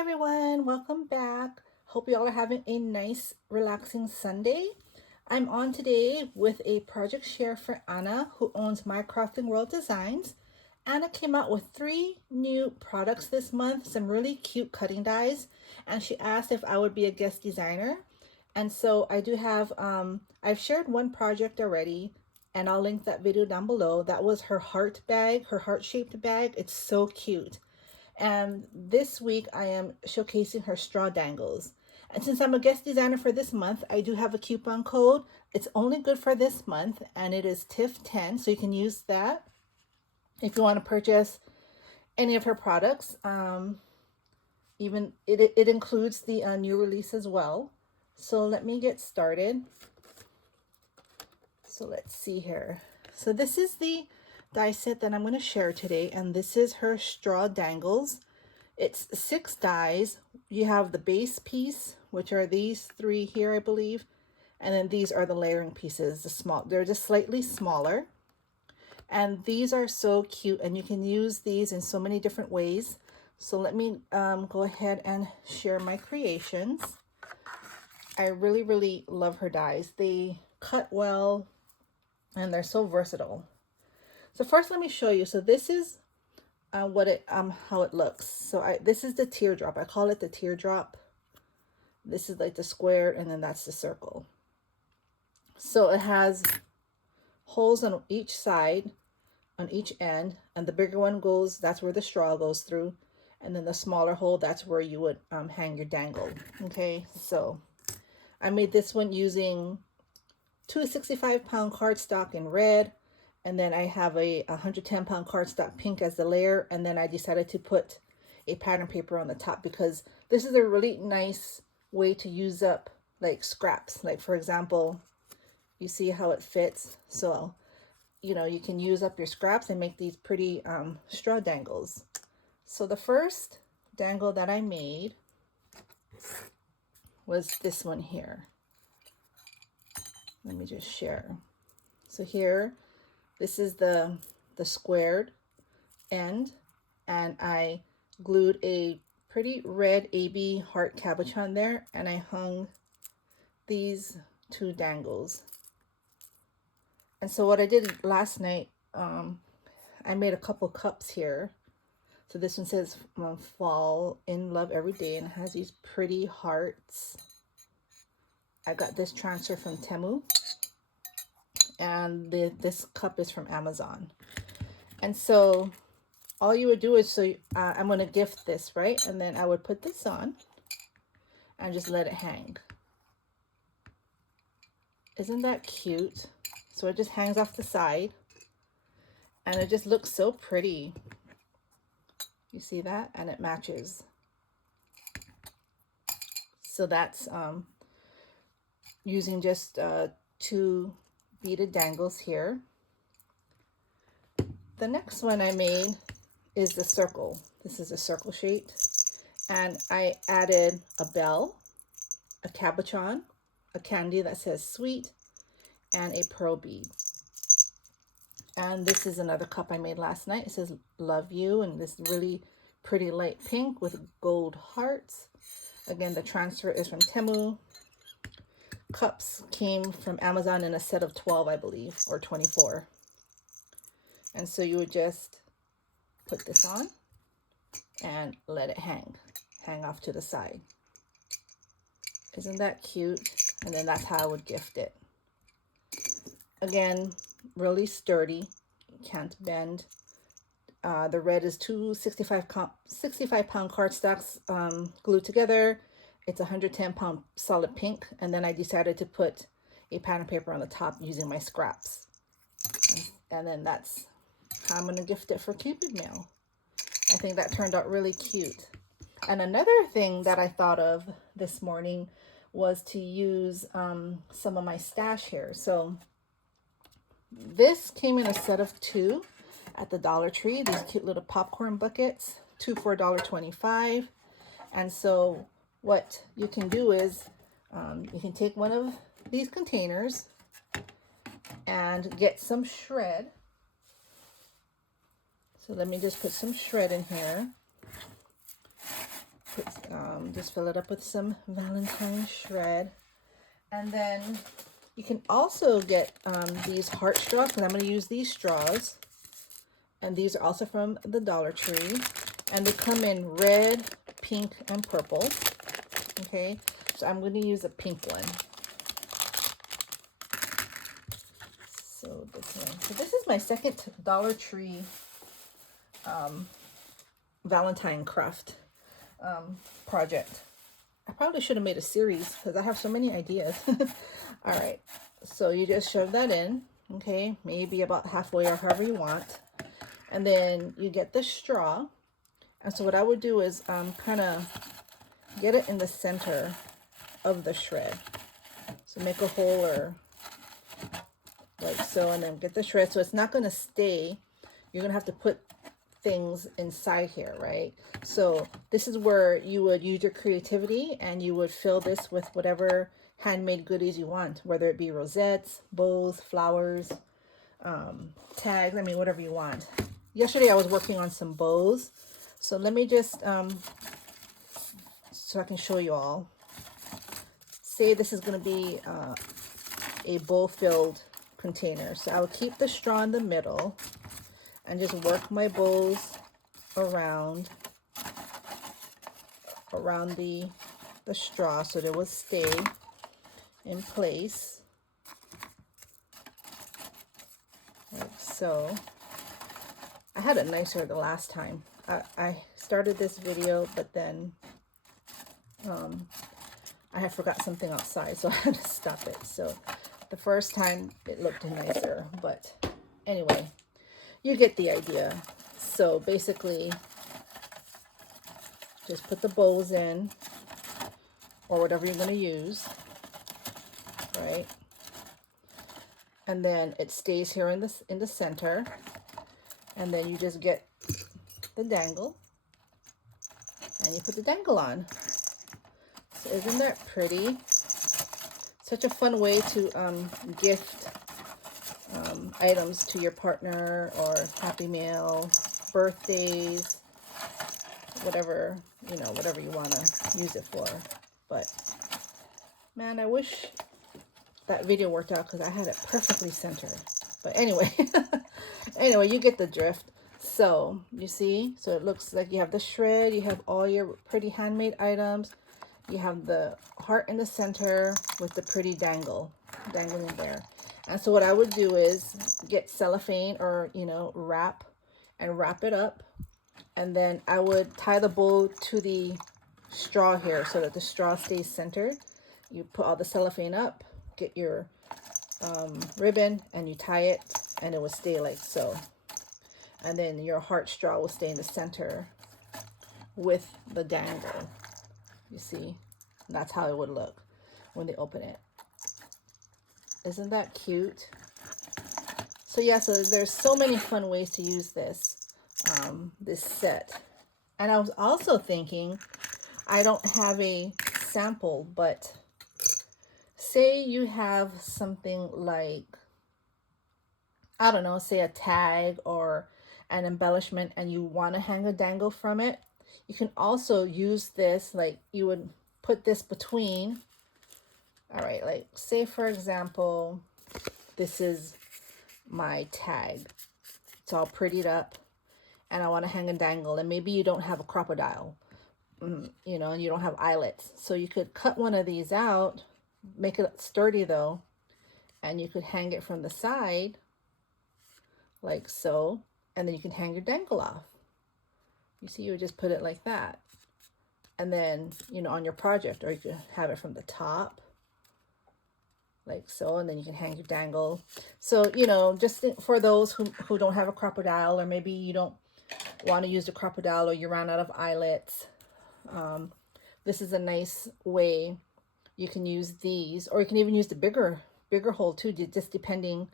everyone, welcome back. Hope you all are having a nice, relaxing Sunday. I'm on today with a project share for Anna, who owns My Crafting World Designs. Anna came out with 3 new products this month, some really cute cutting dies, and she asked if I would be a guest designer. And so I do have, I've shared one project already, and I'll link that video down below. That was her heart bag, her heart-shaped bag. It's so cute. And this week I am showcasing her straw dangles. And since I'm a guest designer for this month, I do have a coupon code. It's only good for this month, and it is TIFF10, so you can use that if you want to purchase any of her products. Even it includes the new release as well. So let me get started. So let's see here. So this is the die set that I'm going to share today, and this is her straw dangles. It's 6 dies. You have the base piece, which are these 3 here, I believe, and then these are the layering pieces. They're just slightly smaller, and these are so cute, and you can use these in so many different ways. So let me go ahead and share my creations. I really love her dies. They cut well, and they're so versatile. So first, let me show you. So this is how it looks. So this is the teardrop. I call it the teardrop. This is like the square, and then that's the circle. So it has holes on each side, on each end, and the bigger one goes, that's where the straw goes through, and then the smaller hole, that's where you would hang your dangle. Okay, so I made this one using 2 65-pound cardstock in red, and then I have a 110-pound cardstock pink as the layer, and then I decided to put a pattern paper on the top because this is a really nice way to use up like scraps. Like, for example, you see how it fits, so you know you can use up your scraps and make these pretty straw dangles. So the first dangle that I made was this one here. Let me just share. So here, this is the squared end, and I glued a pretty red AB heart cabochon on there, and I hung these 2 dangles. And so what I did last night, I made a couple cups here. So this one says fall in love every day, and it has these pretty hearts. I got this transfer from Temu, and this cup is from Amazon. And so all you would do is, I'm going to gift this, right? And then I would put this on and just let it hang. Isn't that cute? So it just hangs off the side, and it just looks so pretty. You see that? And it matches. So that's using just 2 beaded dangles here. The next one I made is the circle. This is a circle shape, and I added a bell, a cabochon, a candy that says sweet, and a pearl bead. And this is another cup I made last night. It says love you, and this really pretty light pink with gold hearts. Again, the transfer is from Temu. Cups came from Amazon in a set of 12, I believe, or 24. And so you would just put this on and let it hang off to the side. Isn't that cute? And then that's how I would gift it. Again, really sturdy, can't bend. The red is 2 65-pound cardstocks glued together. It's 110-pound solid pink, and then I decided to put a pattern paper on the top using my scraps. And then that's how I'm going to gift it for Cupid mail. I think that turned out really cute. And another thing that I thought of this morning was to use some of my stash here. So this came in a set of 2 at the Dollar Tree, these cute little popcorn buckets, 2 for $1.25. And so what you can do is you can take one of these containers and get some shred. So let me just put some shred in here. Put Just fill it up with some Valentine shred. And then you can also get these heart straws, because I'm going to use these straws. And these are also from the Dollar Tree. And they come in red, pink, and purple. Okay, so I'm going to use a pink one. So this is my second Dollar Tree Valentine craft project. I probably should have made a series because I have so many ideas. All right, so you just shove that in, okay, maybe about halfway or however you want. And then you get the straw. And so what I would do is kind of get it in the center of the shred. So make a hole or like so, and then get the shred. So it's not going to stay. You're going to have to put things inside here, right? So this is where you would use your creativity and you would fill this with whatever handmade goodies you want, whether it be rosettes, bows, flowers, tags, I mean, whatever you want. Yesterday I was working on some bows. So let me just, so I can show you all. Say this is going to be a bow-filled container. So I would keep the straw in the middle and just work my bows around the straw so they will stay in place. Like so. I had it nicer the last time. I started this video, but then I had forgot something outside, so I had to stop it. So the first time it looked nicer, but anyway, you get the idea. So basically, just put the bows in, or whatever you're going to use, right? And then it stays here in the center, and then you just get the dangle, and you put the dangle on. So isn't that pretty? Such a fun way to gift items to your partner, or Happy Meal, birthdays, whatever, you know, whatever you want to use it for. But man, I wish that video worked out because I had it perfectly centered. But anyway, anyway, you get the drift. So you see, so it looks like you have the shred, you have all your pretty handmade items, you have the heart in the center with the pretty dangling there. And so what I would do is get cellophane, or, you know, wrap it up. And then I would tie the bow to the straw here so that the straw stays centered. You put all the cellophane up, get your ribbon, and you tie it, and it will stay like so. And then your heart straw will stay in the center with the dangle. You see? That's how it would look when they open it. Isn't that cute? So yeah, so there's so many fun ways to use this, this set. And I was also thinking, I don't have a sample, but say you have something like, I don't know, say a tag or an embellishment, and you want to hang a dangle from it. You can also use this, like you would put this between. All right, like say for example, this is my tag. It's all prettied up, and I want to hang a dangle, and maybe you don't have a crocodile, you know, and you don't have eyelets. So you could cut one of these out, make it sturdy though, and you could hang it from the side like so, and then you can hang your dangle off. You see, you would just put it like that, and then, you know, on your project, or you could have it from the top like so, and then you can hang your dangle. So, you know, just for those who don't have a crocodile, or maybe you don't want to use the crocodile, or you ran out of eyelets, this is a nice way. You can use these, or you can even use the bigger hole too, just depending,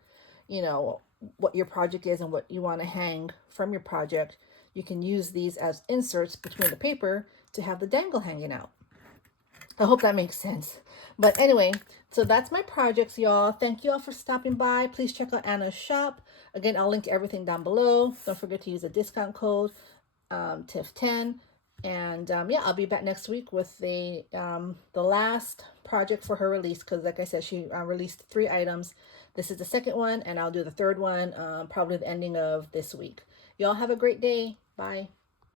you know, what your project is and what you want to hang from your project. You can use these as inserts between the paper to have the dangle hanging out. I hope that makes sense. But anyway, so that's my projects, y'all. Thank you all for stopping by. Please check out Anna's shop. Again, I'll link everything down below. Don't forget to use the discount code TIFF10. And yeah, I'll be back next week with the last project for her release, because like I said, she released 3 items. This is the second one, and I'll do the third one probably the ending of this week. Y'all have a great day. Bye.